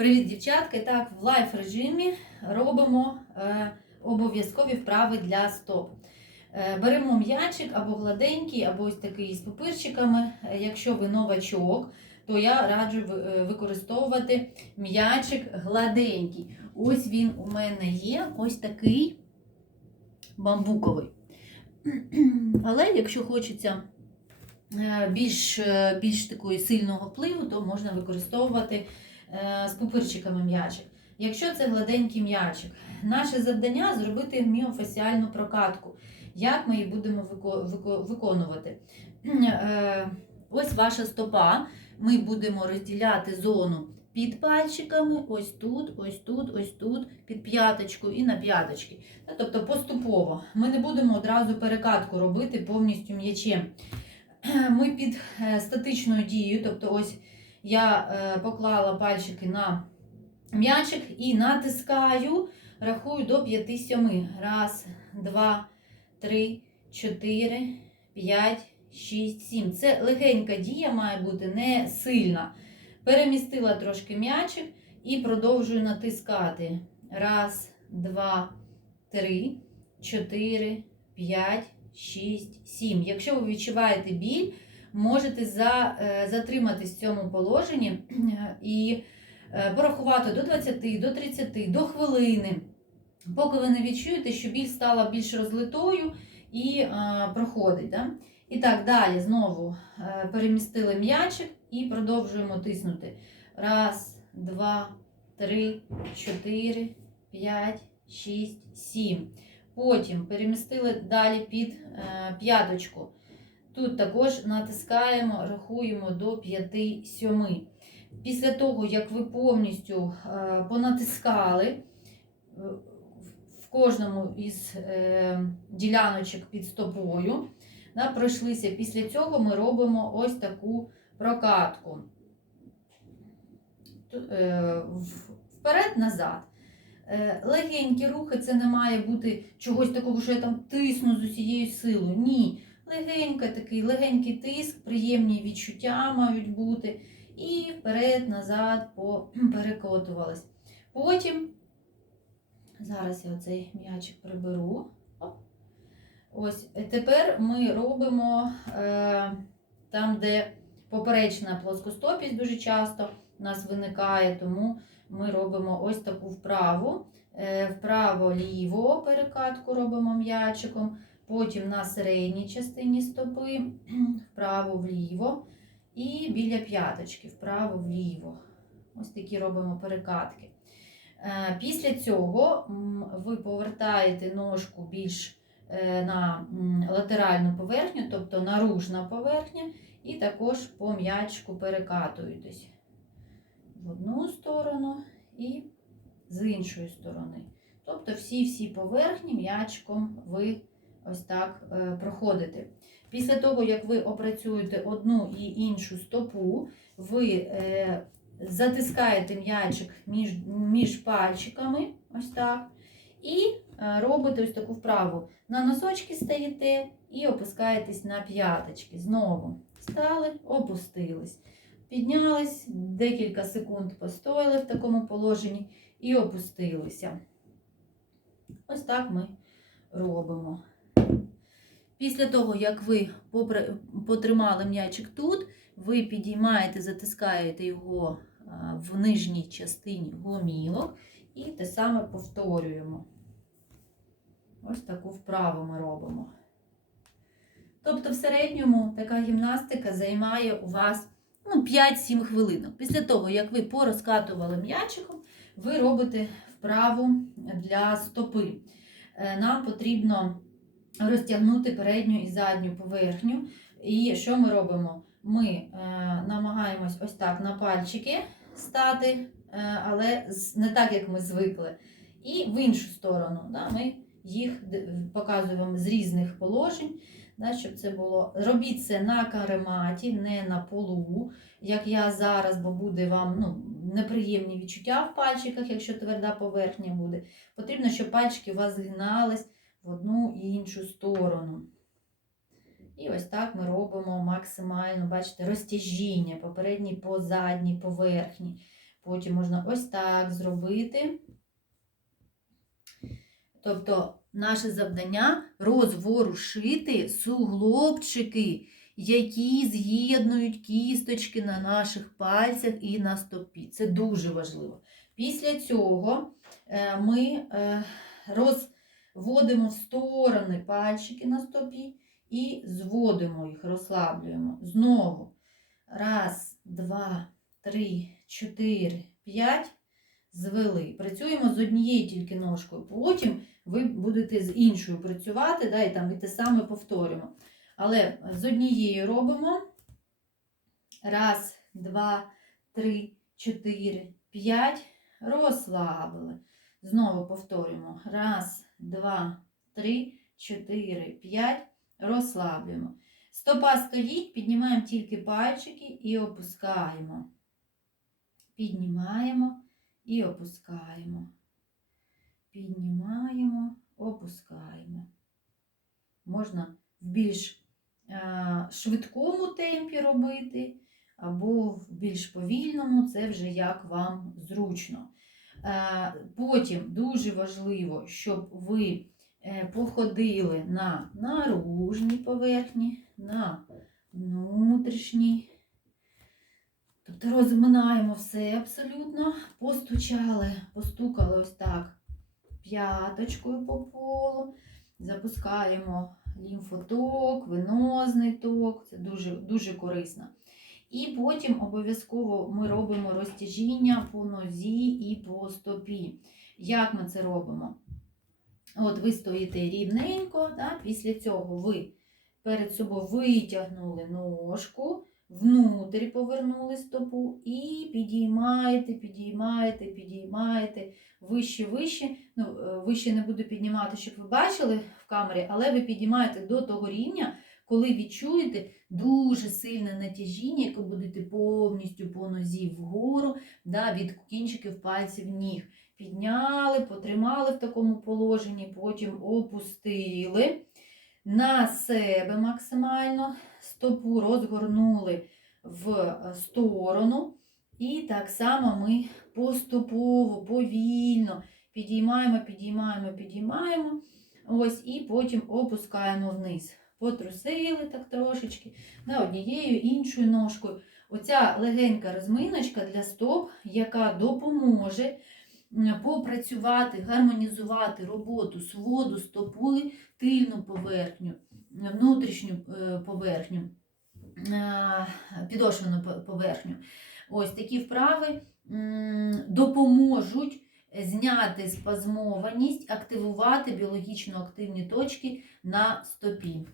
Привіт, дівчатки! Так, в лайф режимі робимо е, обов'язкові вправи для стоп. Е, беремо м'ячик або гладенький, або ось такий з пупирчиками. Е, Якщо ви новачок, то я раджу е, використовувати м'ячик гладенький. Ось він у мене є, ось такий бамбуковий. Але якщо хочеться е, більш, більш такої сильного впливу, то можна використовувати з пупирчиками м'ячик. Якщо це гладенький м'ячик, наше завдання зробити міофасіальну прокатку. Як ми її будемо вико- вико- виконувати? Е, Ось ваша стопа. Ми будемо розділяти зону під пальчиками, ось тут, ось тут, ось тут, під п'яточку і на п'яточки. Тобто поступово. Ми не будемо одразу перекатку робити повністю м'ячем. Ми під е, статичною дією, тобто ось я е, поклала пальчики на м'ячик і натискаю, рахую до 5-7. Раз, два, три, чотири, п'ять, шість, сім. Це легенька дія має бути, не сильна. Перемістила трошки м'ячик і продовжую натискати. Раз, два, три, чотири, п'ять, шість, сім. Якщо ви відчуваєте біль, можете за, е, затриматись в цьому положенні і е, порахувати до 20, до 30, до хвилини, поки ви не відчуєте, що біль стала більш розлитою і е, проходить. Да? І так, далі знову перемістили м'ячик і продовжуємо тиснути. Раз, два, три, чотири, п'ять, шість, сім. Потім перемістили далі під п'яточку. Тут також натискаємо, рахуємо до 5-7. Після того, як ви повністю е, понатискали е, в кожному із е, діляночок під стопою, пройшлися. Після цього ми робимо ось таку прокатку. Вперед-назад. Легенькі рухи, це не має бути чогось такого, що я там тисну з усією силою. Ні. Легенька такий, легенький тиск, приємні відчуття мають бути. І вперед-назад по- перекотувались. Потім, зараз я оцей м'ячик приберу. Ось, е, тепер ми робимо е, там, де поперечна плоскостопість дуже часто у нас виникає, тому ми робимо ось таку вправу. Е, Вправо-ліво перекатку робимо м'ячиком, потім на середній частині стопи, вправо-вліво і біля п'яточки, вправо-вліво. Ось такі робимо перекатки. Е, Після цього ви повертаєте ножку більш е, на латеральну поверхню, тобто наружна поверхня, і також по м'ячку перекатуєтесь в одну сторону і з іншої сторони. Тобто всі-всі поверхні м'ячком ви ось так е, проходите. Після того, як ви опрацюєте одну і іншу стопу, ви е, затискаєте м'ячик між, між пальчиками, ось так, і е, робите ось таку вправу. На носочки стаєте і опускаєтесь на п'яточки. Знову стали, опустились. Піднялись, декілька секунд постояли в такому положенні і опустилися. Ось так ми робимо. Після того, як ви потримали м'ячик тут, ви підіймаєте, затискаєте його в нижній частині гомілок і те саме повторюємо. Ось таку вправу ми робимо. Тобто, в середньому така гімнастика займає у вас ну, 5-7 хвилинок. Після того, як ви порозкатували м'ячиком, ви робите вправу для стопи. Е, Нам потрібно розтягнути передню і задню поверхню. І що ми робимо? Ми е, намагаємось ось так на пальчики стати, е, але не так, як ми звикли. І в іншу сторону. Да, ми їх показуємо з різних положень, да, щоб це було. Робіть це на карематі, не на полу, як я зараз, бо буде вам ну, неприємні відчуття в пальчиках, якщо тверда поверхня буде. Потрібно, щоб пальчики у вас згинались в одну іншу сторону. І ось так ми робимо максимально, бачите, розтяжіння попередній по задній поверхні. Потім можна ось так зробити. Тобто, наше завдання розворушити суглобчики, які з'єднують кісточки на наших пальцях і на стопі. Це дуже важливо. Після цього е, ми е, розводимо в сторони пальчики на стопі і зводимо їх, розслаблюємо. Знову. Раз, два, три, чотири, п'ять. Звели. Працюємо з однією тільки ножкою. Потім ви будете з іншою працювати, да, і там і те саме повторюємо. Але з однією робимо. Раз, два, три, чотири, п'ять. Розслабили. Знову повторюємо. Раз, два, три, чотири, п'ять. Розслаблюємо. Стопа стоїть, піднімаємо тільки пальчики і опускаємо. Піднімаємо і опускаємо. Піднімаємо, опускаємо. Можна в більш швидкому темпі робити, або в більш повільному, це вже як вам зручно. Е, потім дуже важливо, щоб ви е, походили на наружній поверхні, на внутрішній. Тобто розминаємо все абсолютно, постучали, постукали ось так п'яточкою по полу, запускаємо лімфоток, венозний ток, це дуже, дуже корисно. І потім обов'язково ми робимо розтяжіння по нозі і по стопі. Як ми це робимо? От ви стоїте рівненько, да? після цього ви перед собою витягнули ножку, внутрі повернули стопу і підіймаєте, підіймаєте, підіймаєте вище, вище. Ну, е, вище не буду піднімати, щоб ви бачили в камері, але ви підіймаєте до того рівня, коли відчуєте дуже сильне натяжіння, яке будете повністю по нозі вгору, да, від кінчиків пальців ніг. Підняли, потримали в такому положенні, потім опустили на себе максимально, стопу розгорнули в сторону. І так само ми поступово, повільно підіймаємо, підіймаємо, підіймаємо. Ось, і потім опускаємо вниз. Потрусили так трошечки на однією іншою ножкою. Оця легенька розминочка для стоп, яка допоможе попрацювати, гармонізувати роботу своду стопи, тильну поверхню, внутрішню е, поверхню, е, підошвену поверхню. Ось такі вправи допоможуть зняти спазмованість, активувати біологічно активні точки на стопі.